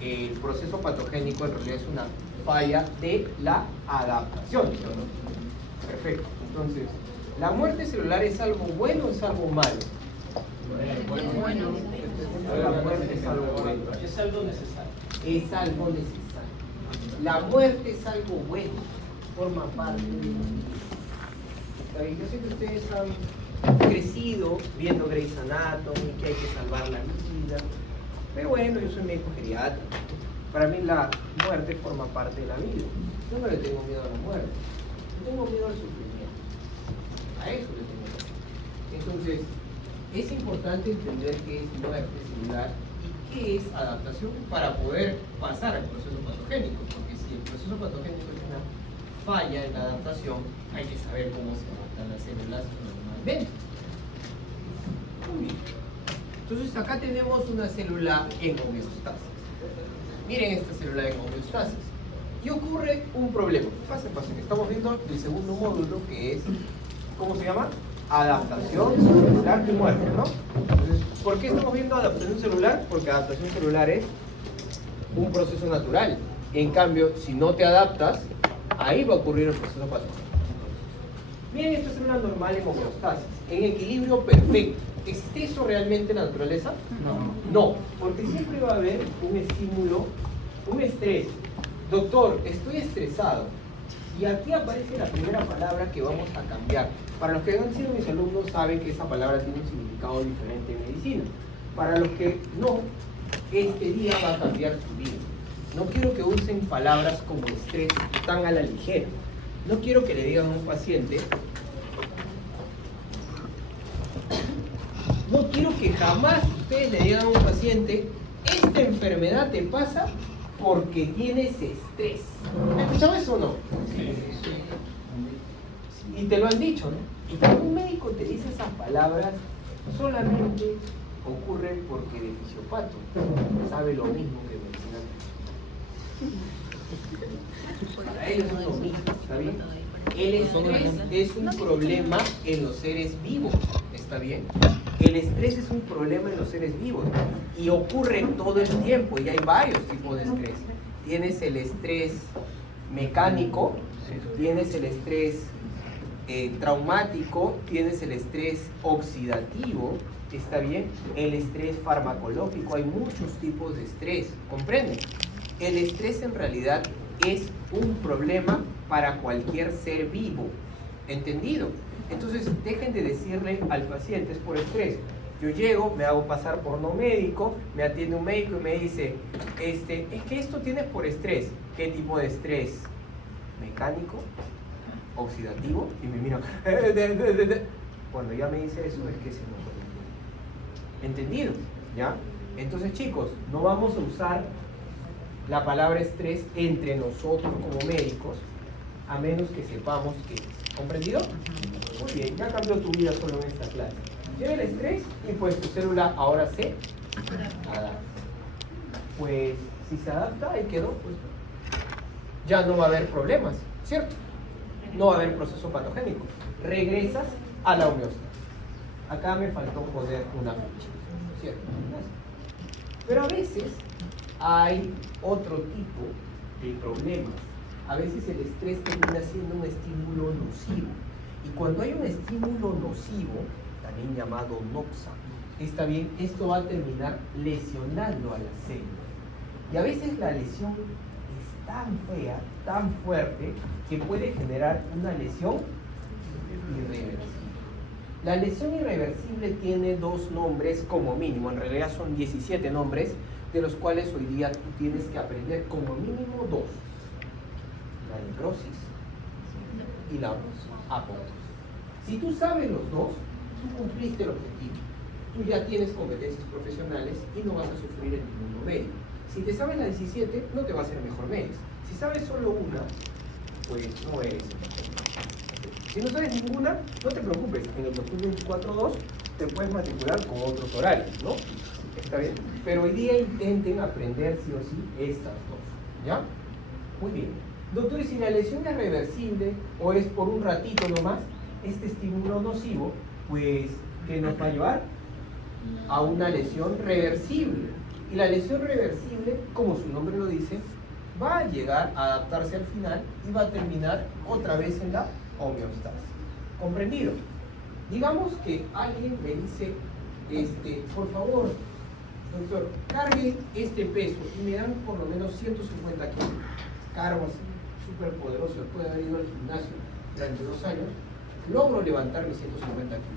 el proceso patogénico en realidad es una falla de la adaptación, ¿sí o no? Perfecto. Entonces, ¿la muerte celular es algo bueno o es algo malo? Bueno. La muerte es algo bueno. Es algo necesario. Es algo necesario. La muerte es algo bueno. Forma parte de la vida. Está bien, yo sé que ustedes han crecido viendo Grey's Anatomy, que hay que salvar la vida. Pero bueno, yo soy médico geriatra. Para mí la muerte forma parte de la vida. Yo no le tengo miedo a la muerte. Yo tengo miedo al sufrimiento. A eso le tengo miedo. Entonces, es importante entender qué es muerte celular y qué es adaptación para poder pasar al proceso patogénico. Porque si el proceso patogénico es una falla en la adaptación, hay que saber cómo se adaptan las células normalmente. Muy bien. Entonces acá tenemos una célula en homeostasis. Miren esta célula en homeostasis. Y ocurre un problema. Pasen. Estamos viendo el segundo módulo que es, ¿cómo se llama? Adaptación celular y muerte, ¿no? Entonces, ¿por qué estamos viendo adaptación celular? Porque adaptación celular es un proceso natural. En cambio, si no te adaptas, ahí va a ocurrir el proceso patológico. Miren esta célula normal en homeostasis, en equilibrio perfecto. ¿Existe eso realmente en la naturaleza? No, porque siempre va a haber un estímulo, un estrés. Doctor, estoy estresado. Y aquí aparece la primera palabra que vamos a cambiar. Para los que han sido mis alumnos saben que esa palabra tiene un significado diferente en medicina. Para los que no, este día va a cambiar su vida. No quiero que usen palabras como estrés tan a la ligera. No quiero que le digan a un paciente, no quiero que jamás ustedes le digan a un paciente, esta enfermedad te pasa porque tienes estrés. ¿Me escuchado eso o no? Y te lo han dicho, ¿no? Y cuando un médico te dice esas palabras, solamente ocurre porque de fisiopato sabe lo mismo que medicina. Para ellos es lo mismo, ¿está bien? El estrés es un problema en los seres vivos, ¿está bien? El estrés es un problema en los seres vivos y ocurre todo el tiempo y hay varios tipos de estrés. Tienes el estrés mecánico, tienes el estrés traumático, tienes el estrés oxidativo, ¿está bien? El estrés farmacológico, hay muchos tipos de estrés, ¿comprenden? El estrés en realidad es un problema para cualquier ser vivo, ¿entendido? Entonces dejen de decirle al paciente es por estrés. Yo llego, me hago pasar por no médico, me atiende un médico y me dice, es que esto tienes por estrés. ¿Qué tipo de estrés? ¿Mecánico? ¿Oxidativo? Y me mira, cuando ya me dice eso es que se nos olvidó. ¿Entendido? ¿Ya? Entonces chicos, no vamos a usar la palabra estrés entre nosotros como médicos, a menos que sepamos que es. ¿Comprendido? Muy bien, ya cambió tu vida solo en esta clase. Lleva el estrés y pues tu célula ahora se adapta. Pues si se adapta, ahí quedó, pues ya no va a haber problemas, ¿cierto? No va a haber proceso patogénico. Regresas a la homeostasis. Acá me faltó poner una ficha, ¿cierto? Pero a veces hay otro tipo de problemas. A veces el estrés termina siendo un estímulo nocivo. Y cuando hay un estímulo nocivo, también llamado noxa, está bien, esto va a terminar lesionando a la célula. Y a veces la lesión es tan fea, tan fuerte, que puede generar una lesión irreversible. La lesión irreversible tiene dos nombres como mínimo, en realidad son 17 nombres, de los cuales hoy día tú tienes que aprender como mínimo dos. La necrosis y la apoptosis. Si tú sabes los dos, tú cumpliste el objetivo. Tú ya tienes competencias profesionales y no vas a sufrir en el mundo médico. Si te sabes la 17, no te va a hacer mejor médico. Si sabes solo una, pues no eres el mejor. Si no sabes ninguna, no te preocupes. En el 2024-2 te puedes matricular con otros horarios, ¿no? ¿Está bien? Pero hoy día intenten aprender sí o sí estas dos. ¿Ya? Muy bien. Doctor, ¿y si la lesión es reversible o es por un ratito nomás, este estímulo nocivo, pues, ¿qué nos va a llevar? A una lesión reversible. Y la lesión reversible, como su nombre lo dice, va a llegar a adaptarse al final y va a terminar otra vez en la homeostasis. ¿Comprendido? Digamos que alguien me dice, por favor, doctor, cargue este peso y me dan por lo menos 150 kilos. Cargo así, súper poderoso, después de haber ido al gimnasio durante 2 años, logro levantar mis 150 kilos.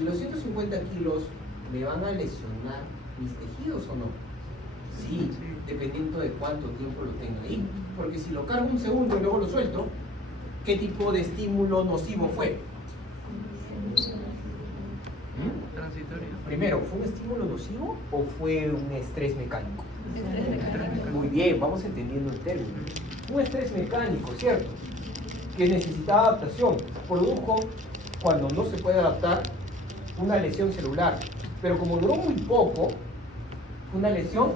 ¿Y los 150 kilos me van a lesionar mis tejidos o no? Sí, dependiendo de cuánto tiempo lo tenga ahí. Porque si lo cargo un segundo y luego lo suelto, ¿qué tipo de estímulo nocivo fue? Transitorio. Primero, ¿fue un estímulo nocivo o fue un estrés mecánico? Muy bien, vamos entendiendo el término. Un estrés mecánico, ¿cierto? Que necesitaba adaptación. Produjo, cuando no se puede adaptar, una lesión celular. Pero como duró muy poco, fue una lesión.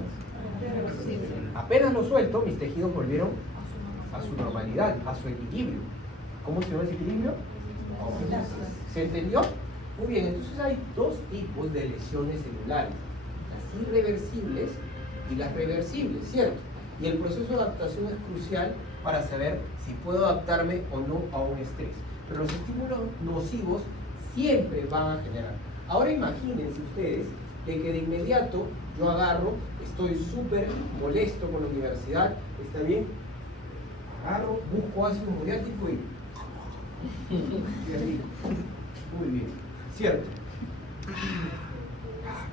Apenas lo suelto, mis tejidos volvieron a su normalidad, a su equilibrio. ¿Cómo se llama ese equilibrio? ¿Se entendió? Muy bien, entonces hay 2 tipos de lesiones celulares, las irreversibles y las reversibles, ¿cierto? Y el proceso de adaptación es crucial para saber si puedo adaptarme o no a un estrés. Pero los estímulos nocivos siempre van a generar. Ahora imagínense ustedes de que de inmediato yo agarro, estoy súper molesto con la universidad, ¿está bien? Agarro, busco ácido muriático y... Qué rico. Muy bien, ¿cierto?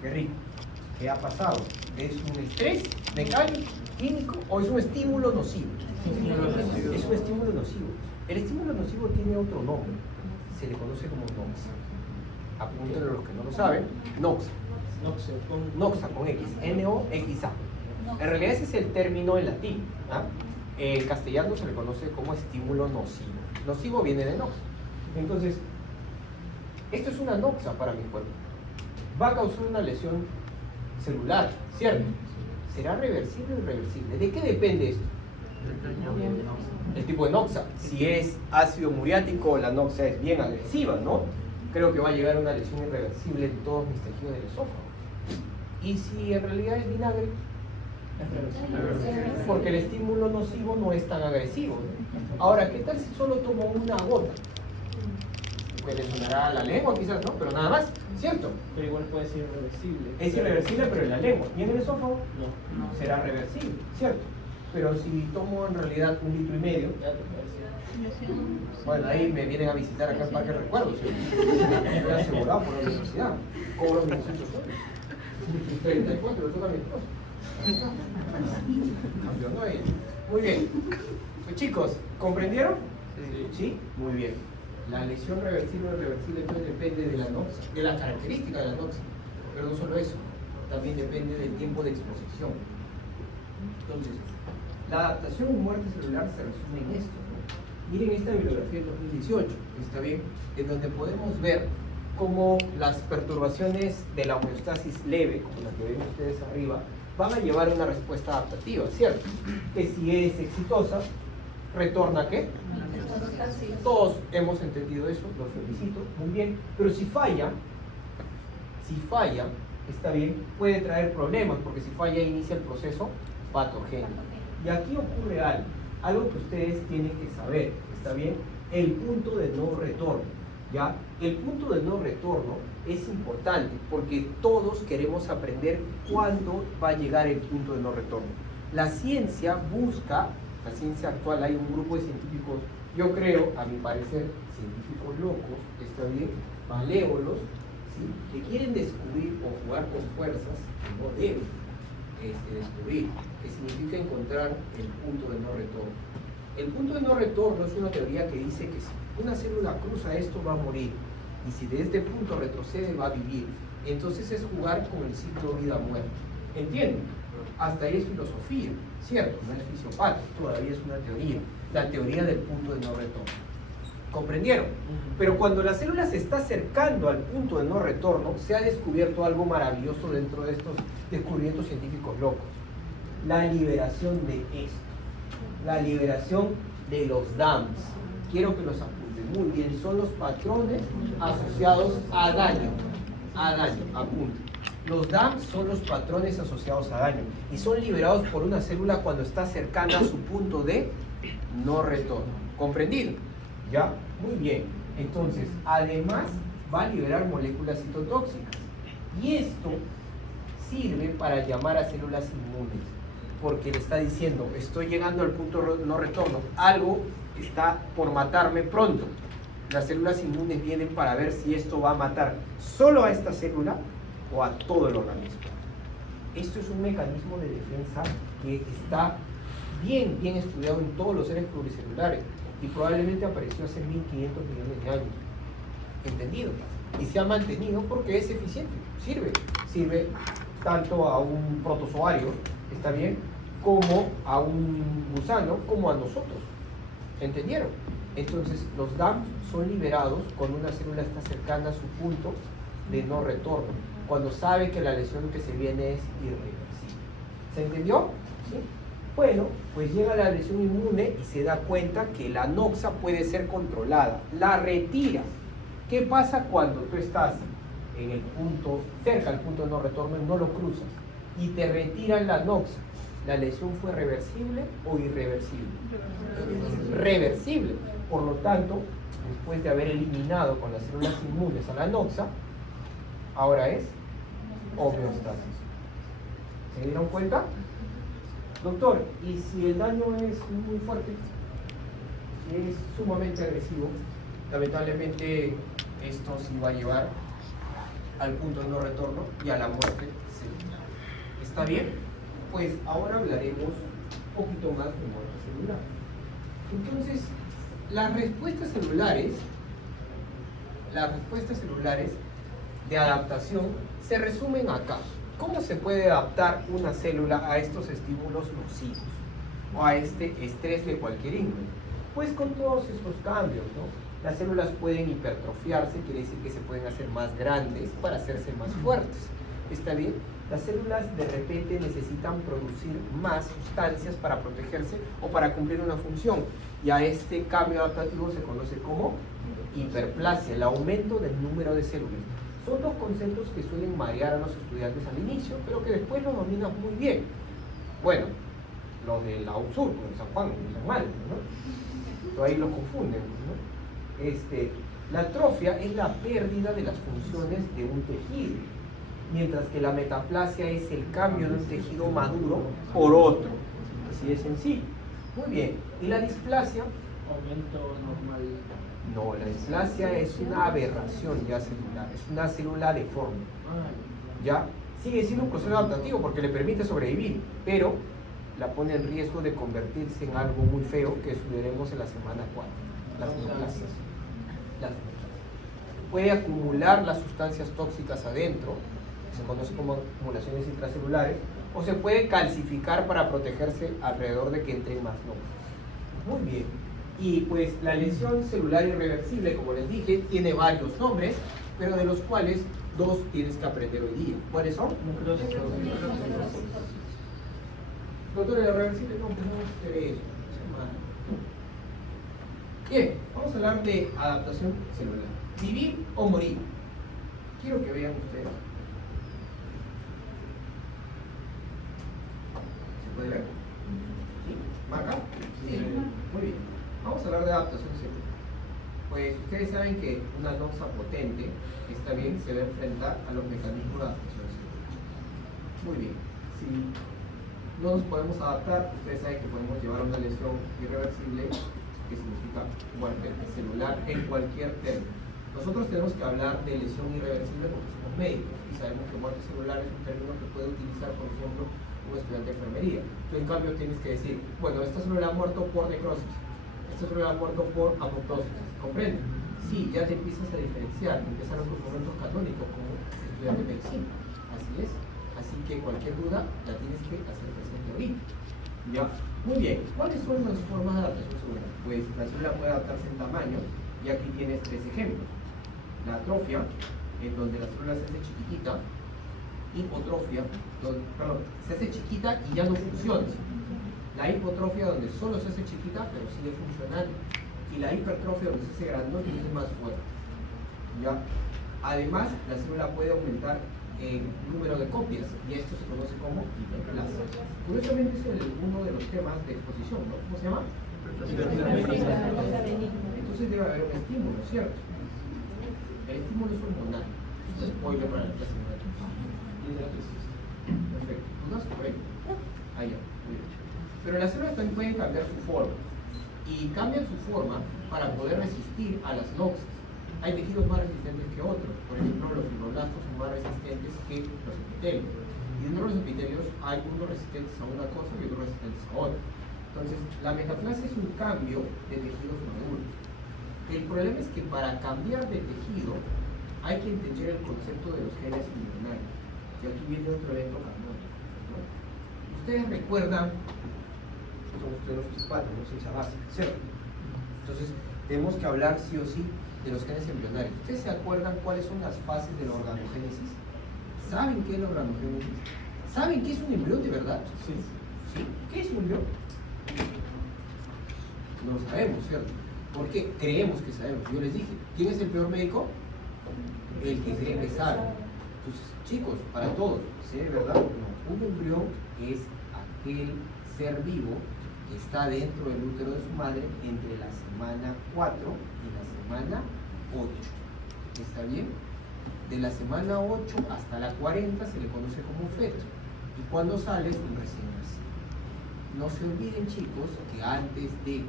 Qué rico. ¿Qué ha pasado? ¿Es un estrés mecánico, químico o es un estímulo nocivo? Es un estímulo nocivo. El estímulo nocivo tiene otro nombre. Se le conoce como noxa. Apúntenlo a los que no lo saben. Noxa. Noxa con X. N-O-X-A. En realidad ese es el término en latín. ¿Ah? En castellano se le conoce como estímulo nocivo. Nocivo viene de noxa. Entonces, esto es una noxa para mi cuerpo. Va a causar una lesión celular, ¿cierto? ¿Será reversible o irreversible? ¿De qué depende esto? El tipo de noxa. Si es ácido muriático, la noxa es bien agresiva, ¿no? Creo que va a llegar a una lesión irreversible en todos mis tejidos del esófago. Y si en realidad es vinagre, porque el estímulo nocivo no es tan agresivo, ¿no? Ahora, ¿qué tal si solo tomo una gota? Pues le sonará a la lengua quizás, ¿no? Pero nada más, ¿cierto? Pero igual puede ser irreversible. Es irreversible, pero en la lengua. ¿Y en el esófago? No. Será reversible, ¿cierto? Pero si tomo en realidad 1,5 litros, Ya te parece. bueno, ahí me vienen a visitar acá al Parque Recuerdos. Estoy asegurado por la universidad. Cobro mis 18 soles. 34, lo toca mi esposa. Campeón, ella. Muy bien. Pues chicos, ¿comprendieron? ¿Sí? Muy bien. La lesión reversible o irreversible entonces depende de la noxa, de la característica de la noxa. Pero no solo eso, también depende del tiempo de exposición. Entonces, la adaptación y muerte celular se resume en esto, ¿no? Miren esta bibliografía del 2018, está bien, en donde podemos ver cómo las perturbaciones de la homeostasis leve, como la que ven ustedes arriba, van a llevar a una respuesta adaptativa, ¿cierto? Que si es exitosa, retorna ¿qué? Todos hemos entendido eso, los felicito, muy bien, pero si falla, está bien, puede traer problemas, porque si falla inicia el proceso patogénico. Y aquí ocurre algo que ustedes tienen que saber, ¿está bien? El punto de no retorno, ¿ya? El punto de no retorno es importante, porque todos queremos aprender cuándo va a llegar el punto de no retorno. La ciencia busca, la ciencia actual, hay un grupo de científicos, yo creo, a mi parecer, científicos locos, está bien, malévolos, ¿sí? Que quieren descubrir o jugar con fuerzas que no deben descubrir, que significa encontrar el punto de no retorno. El punto de no retorno es una teoría que dice que si una célula cruza esto va a morir, y si de este punto retrocede va a vivir. Entonces es jugar con el ciclo vida-muerte. ¿Entienden? Hasta ahí es filosofía, ¿cierto? No es fisiopatía, todavía es una teoría. La teoría del punto de no retorno. ¿Comprendieron? Pero cuando la célula se está acercando al punto de no retorno, se ha descubierto algo maravilloso dentro de estos descubrimientos científicos locos. La liberación de esto. La liberación de los DAMs. Quiero que los apunten muy bien. Son los patrones asociados a daño. A daño, apunten. Los DAM son los patrones asociados a daño y son liberados por una célula cuando está cercana a su punto de no retorno. ¿Comprendido? ¿Ya? Muy bien. Entonces, además va a liberar moléculas citotóxicas. Y esto sirve para llamar a células inmunes, porque le está diciendo, estoy llegando al punto de no retorno, algo está por matarme pronto. Las células inmunes vienen para ver si esto va a matar solo a esta célula o a todo el organismo. Esto es un mecanismo de defensa que está bien estudiado en todos los seres pluricelulares y probablemente apareció hace 1500 millones de años. ¿Entendido? Y se ha mantenido porque es eficiente, sirve tanto a un protozoario, ¿está bien?, como a un gusano, como a nosotros. ¿Entendieron? Entonces, los DAM son liberados cuando una célula está cercana a su punto de no retorno, cuando sabe que la lesión que se viene es irreversible. ¿Se entendió? ¿Sí? Bueno, pues llega la lesión inmune y se da cuenta que la noxa puede ser controlada, la retira. ¿Qué pasa cuando tú estás en el punto, cerca del punto de no retorno y no lo cruzas y te retiran la noxa? ¿La lesión fue reversible o irreversible? Reversible. Por lo tanto, después de haber eliminado con las células inmunes a la noxa, ahora es homeostasis. ¿Se dieron cuenta? Doctor, ¿y si el daño es muy fuerte? Es sumamente agresivo. Lamentablemente esto sí va a llevar al punto de no retorno y a la muerte celular. ¿Está bien? Pues ahora hablaremos un poquito más de muerte celular. Entonces, las respuestas celulares de adaptación se resumen acá. ¿Cómo se puede adaptar una célula a estos estímulos nocivos o a este estrés de cualquier índole? Pues con todos estos cambios, ¿no? Las células pueden hipertrofiarse, quiere decir que se pueden hacer más grandes para hacerse más fuertes. ¿Está bien? Las células de repente necesitan producir más sustancias para protegerse o para cumplir una función. Y a este cambio adaptativo se conoce como hiperplasia, el aumento del número de células. Son dos conceptos que suelen marear a los estudiantes al inicio, pero que después los dominan muy bien. Bueno, los de la UNSUR, con San Juan, con San Mal, ¿no? Ahí los confunden, ¿no? La atrofia es la pérdida de las funciones de un tejido, mientras que la metaplasia es el cambio de un tejido maduro por otro. Así de sencillo. Muy bien. ¿Y la displasia? Aumento normal. No, la displasia es una aberración ya celular, es una célula deforme. ¿Ya? Sigue siendo un proceso adaptativo porque le permite sobrevivir, pero la pone en riesgo de convertirse en algo muy feo que estudiaremos en la semana 4. Las neoplasias. Puede acumular las sustancias tóxicas adentro, se conoce como acumulaciones intracelulares, o se puede calcificar para protegerse alrededor de que entren más nódulos. Muy bien. Y pues la lesión celular irreversible, como les dije, tiene varios nombres, pero de los cuales dos tienes que aprender hoy día. ¿Cuáles son? Doctor, ¿el irreversible? No, pues no quiere eso. Bien, vamos a hablar de adaptación celular. ¿Vivir o morir? Quiero que vean ustedes. ¿Se puede ver? ¿Sí? ¿Marca? Sí. Muy bien. Vamos a hablar de adaptación celular. Pues ustedes saben que una noxa potente, está bien, se va a enfrentar a los mecanismos de adaptación celular. Muy bien. Si no nos podemos adaptar, ustedes saben que podemos llevar una lesión irreversible, que significa muerte celular en cualquier término. Nosotros tenemos que hablar de lesión irreversible porque somos médicos y sabemos que muerte celular es un término que puede utilizar, por ejemplo, un estudiante de enfermería. Tú en cambio tienes que decir, bueno, esta célula ha muerto por necrosis, esta célula ha muerto por apoptosis. ¿Comprenden? Sí, ya te empiezas a diferenciar, empiezan los momentos canónicos como estudiante de medicina. Así es. Así que cualquier duda la tienes que hacer presente ahorita. Ya. Muy bien. ¿Cuáles son las formas de adaptación celular? Pues la célula puede adaptarse en tamaño, y aquí tienes tres ejemplos. La atrofia, en donde la célula se hace chiquitita. Hipotrofia, se hace chiquita y ya no funciona. La hipotrofia, donde solo se hace chiquita, pero sigue funcionando. Y la hipertrofia, donde se hace grande y es más fuerte. ¿Ya? Además, la célula puede aumentar número de copias, y esto se conoce como hiperplasia. Curiosamente es uno de los temas de exposición, ¿no? ¿Cómo se llama? Entonces debe haber un estímulo, ¿cierto? El estímulo es hormonal. Spoiler para la clase de perfecto. ¿No es correcto? Ah, ya. Muy bien. Pero las células también pueden cambiar su forma. Y cambian su forma para poder resistir a las noxas. Hay tejidos más resistentes que otros. Por ejemplo, los fibroblastos son más resistentes que los epitelios. Y dentro de los epitelios hay unos resistentes a una cosa y otros resistentes a otra. Entonces, la metaplasia es un cambio de tejidos maduros. El problema es que para cambiar de tejido hay que entender el concepto de los genes embrionarios. Y aquí viene otro evento canónico, ¿no? Ustedes recuerdan, son ustedes los fisiopatras, no ciencia básica, ¿cierto? Entonces, tenemos que hablar sí o sí de los genes embrionarios. ¿Ustedes se acuerdan cuáles son las fases de la organogénesis? ¿Saben qué es la organogénesis? ¿Saben qué es un embrión de verdad? Sí. ¿Sí? ¿Qué es un embrión? No lo sabemos, ¿cierto? Porque creemos que sabemos. Yo les dije, ¿quién es el peor médico? El que cree que sabe. Entonces, chicos, para todos, ¿sí de verdad? No. Un embrión es aquel ser vivo que está dentro del útero de su madre entre la semana 4 y la semana 8. ¿Está bien? De la semana 8 hasta la 40 se le conoce como feto. Y cuando sale es un recién nacido. No se olviden, chicos, que antes de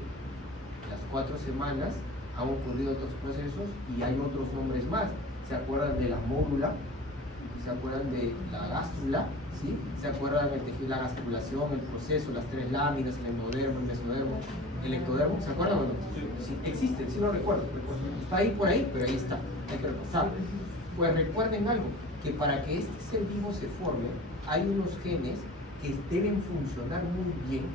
las 4 semanas han ocurrido otros procesos y hay otros nombres más. ¿Se acuerdan de la mórula? ¿Se acuerdan de la gástrula? ¿Sí? ¿Se acuerdan del tejido, la gastrulación, el proceso, las 3 láminas, el endodermo, el mesodermo, el ectodermo? ¿Se acuerdan o no? Sí, existen, sí lo recuerdo. Está ahí por ahí, pero ahí está. Hay que repasarlo. Pues recuerden algo, que para que este ser vivo se forme, hay unos genes que deben funcionar muy bien,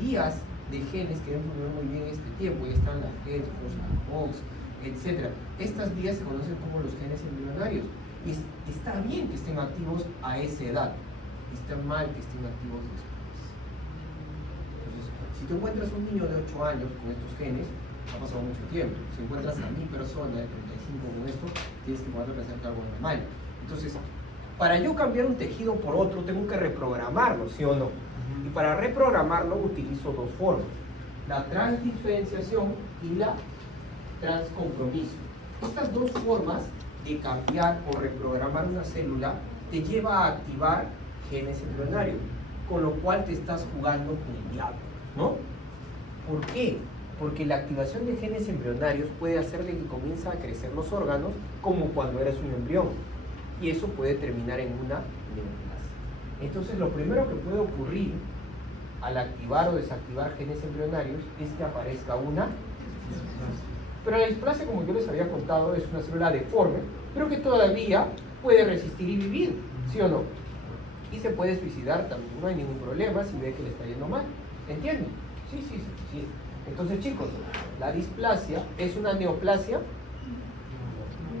vías de genes que deben funcionar muy bien en este tiempo. Ahí están las GES, las OX, etc. Estas vías se conocen como los genes embrionarios. Y está bien que estén activos a esa edad, está mal que estén activos después. Entonces, si tú encuentras un niño de 8 años con estos genes, ha pasado mucho tiempo. Si encuentras a 1000 personas de 35 con esto, tienes que poder pensar que algo es normal. Entonces, para yo cambiar un tejido por otro, tengo que reprogramarlo, ¿sí o no? Y para reprogramarlo utilizo dos formas: la transdiferenciación y la transcompromiso. Estas dos formas de cambiar o reprogramar una célula te lleva a activar genes embrionarios, con lo cual te estás jugando con el diablo, ¿no? ¿Por qué? Porque la activación de genes embrionarios puede hacer de que comiencen a crecer los órganos como cuando eres un embrión, y eso puede terminar en una neoplasia. Entonces, lo primero que puede ocurrir al activar o desactivar genes embrionarios es que aparezca una displasia. Pero la displasia, como yo les había contado, es una célula deforme, pero que todavía puede resistir y vivir, ¿sí o no? Y se puede suicidar también, no hay ningún problema si ve que le está yendo mal. ¿Entienden? Sí. Entonces, chicos, la displasia es una neoplasia,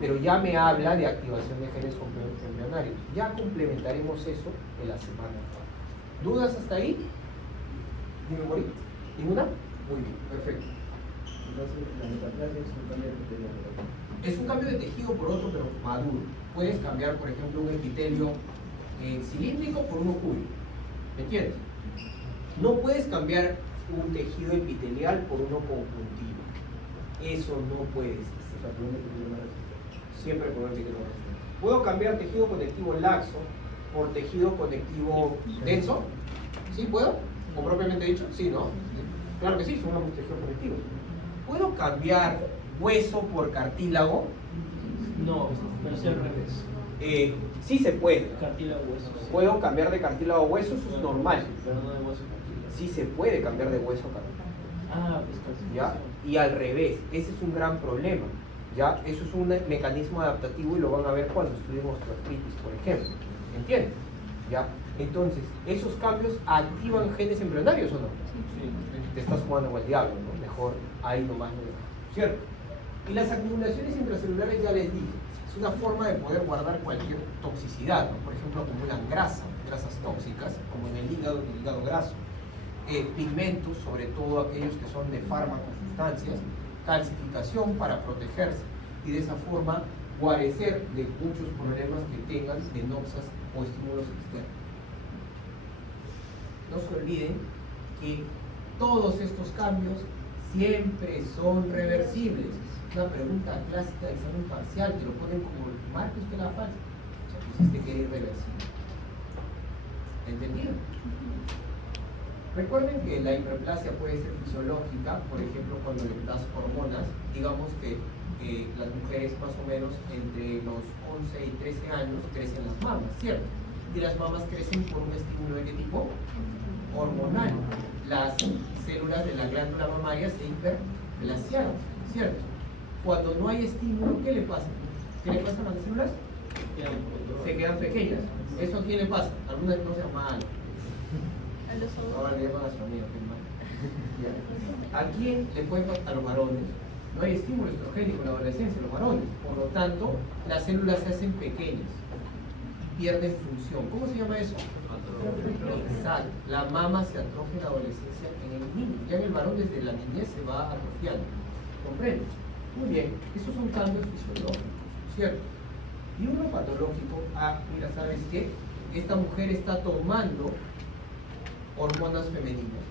pero ya me habla de activación de genes embrionarios. Ya complementaremos eso en la semana 4. ¿Dudas hasta ahí? Dime, Mori. ¿Ninguna? Muy bien, perfecto. Entonces, la metaplasia es un cambio de tejido. Es un cambio de tejido por otro, pero maduro. Puedes cambiar, por ejemplo, un epitelio cilíndrico por uno cúbico. ¿Me entiendes? No puedes cambiar un tejido epitelial por uno conjuntivo. Eso no puedes. Siempre por un epitelio resistente. ¿Puedo cambiar tejido conectivo laxo por tejido conectivo denso? ¿Sí puedo? ¿O propiamente dicho? Sí, ¿no? Claro que sí, son ambos tejidos conectivos. ¿Puedo cambiar hueso por cartílago? No, pero es al revés. Sí se puede. Cartílago hueso. Puedo cambiar de cartílago a hueso, eso es normal. Pero no de hueso a cartílago. Sí se puede cambiar de hueso a cartílago. Ah, pues calcificación. ¿Ya? Y al revés, ese es un gran problema. ¿Ya? Eso es un mecanismo adaptativo y lo van a ver cuando estudiemos osteoartritis, por ejemplo. ¿Entienden? ¿Ya? Entonces, ¿esos cambios activan genes embrionarios o no? Sí. Te estás jugando con el diablo, ¿no? Mejor ahí nomás no. ¿Cierto? Y las acumulaciones intracelulares ya les dije, es una forma de poder guardar cualquier toxicidad, ¿no? Por ejemplo, acumulan grasas tóxicas, como en el hígado graso, pigmentos, sobre todo aquellos que son de fármacos, sustancias, calcificación para protegerse, y de esa forma guarecer de muchos problemas que tengan de noxas o estímulos externos. No se olviden que todos estos cambios siempre son reversibles. Una pregunta clásica de examen parcial, te lo ponen como marque usted la falsa. O sea, pusiste que era irreversible. ¿Entendido? Recuerden que la hiperplasia puede ser fisiológica, por ejemplo, cuando le das hormonas, digamos que las mujeres más o menos entre los 11 y 13 años crecen las mamas, ¿cierto? Y las mamas crecen por un estímulo de qué tipo? Hormonal. Las células de la glándula mamaria se hiperplasiaron, ¿cierto? Cuando no hay estímulo, ¿qué le pasa? ¿Qué le pasa a las células? Se quedan pequeñas. ¿Eso a quién le pasa? Alguna no sea malo. Ahora le llaman a su amigo, qué mal. Ya. ¿A quién le puede pasar? A los varones. No hay estímulo estrogénico en la adolescencia, los varones. Por lo tanto, las células se hacen pequeñas y pierden función. ¿Cómo se llama eso? Exacto. La mama se atrofia en la adolescencia en el niño. Ya en el varón desde la niñez se va atrofiando. ¿Comprende? Muy bien. Esos son cambios fisiológicos, ¿cierto? Y uno patológico, mira, ¿sabes qué? Esta mujer está tomando hormonas femeninas.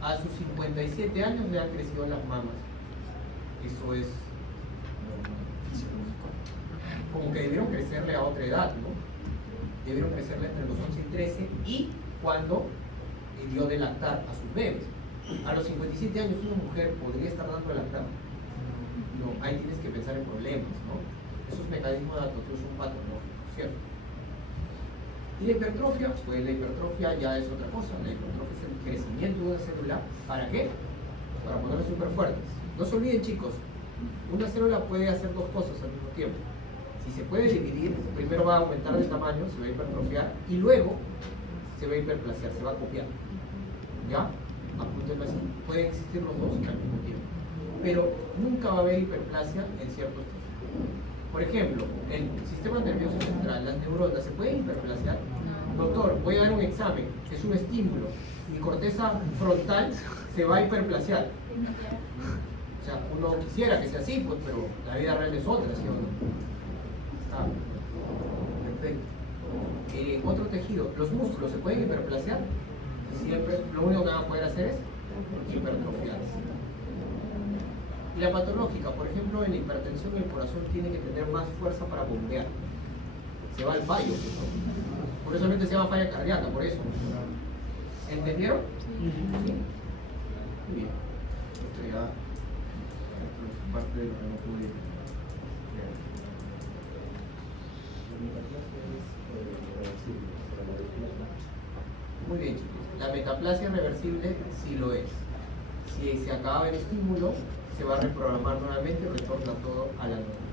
A sus 57 años le han crecido las mamas. Eso es fisiológico. Como que debieron crecerle a otra edad, ¿no? Debieron crecerle entre los 11 y 13 y cuando dio de lactar a sus bebés. A los 57 años una mujer podría estar dando de lactar. No, ahí tienes que pensar en problemas, ¿no? Esos mecanismos de adaptación son patológicos, ¿cierto? Y la hipertrofia, pues la hipertrofia ya es otra cosa. La hipertrofia es el crecimiento de una célula. ¿Para qué? Para ponerla súper fuerte. No se olviden, chicos, una célula puede hacer dos cosas al mismo tiempo. Si se puede dividir, primero va a aumentar de tamaño, se va a hipertrofiar, y luego se va a hiperplasear, se va a copiar. ¿Ya? Apúntenlo así. Pueden existir los dos al mismo tiempo. Pero nunca va a haber hiperplasia en ciertos casos. Por ejemplo, el sistema nervioso central, las neuronas, ¿se pueden hiperplasear? Doctor, voy a dar un examen, es un estímulo. Mi corteza frontal se va a hiperplasear. O sea, uno quisiera que sea así, pues, pero la vida real es otra, ¿sí o no? Está perfecto. Otro tejido, los músculos, ¿se pueden hiperplasear? Siempre, lo único que van a poder hacer es hipertrofiarse. Y la patológica, por ejemplo, en la hipertensión el corazón tiene que tener más fuerza para bombear. Se va al fallo, ¿no? Curiosamente se llama falla cardíaca, por eso. ¿Entendieron? ¿Sí? Muy bien. Esto ya es parte de lo que no pude leer. Muy bien, chicos. La metaplasia reversible sí lo es. Si se acaba el estímulo, se va a reprogramar nuevamente y retorna todo a la normalidad.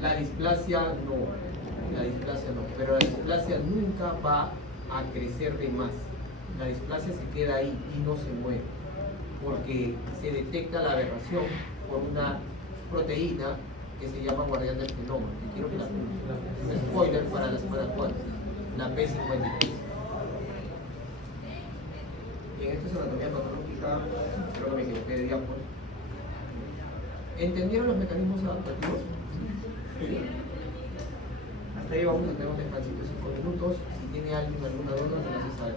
La displasia no. La displasia no. Pero la displasia nunca va a crecer de más. La displasia se queda ahí y no se mueve. Porque se detecta la aberración por una proteína que se llama guardián del genoma. Que quiero que la un spoiler para la semana actual. La P53. Bien, esta es anatomía patológica, creo que me equivoqué de diapos. ¿Entendieron los mecanismos adaptativos? ¿Sí? Hasta ahí vamos a tener un descansito de 5 minutos. Si tiene alguien alguna duda, me lo hace saber.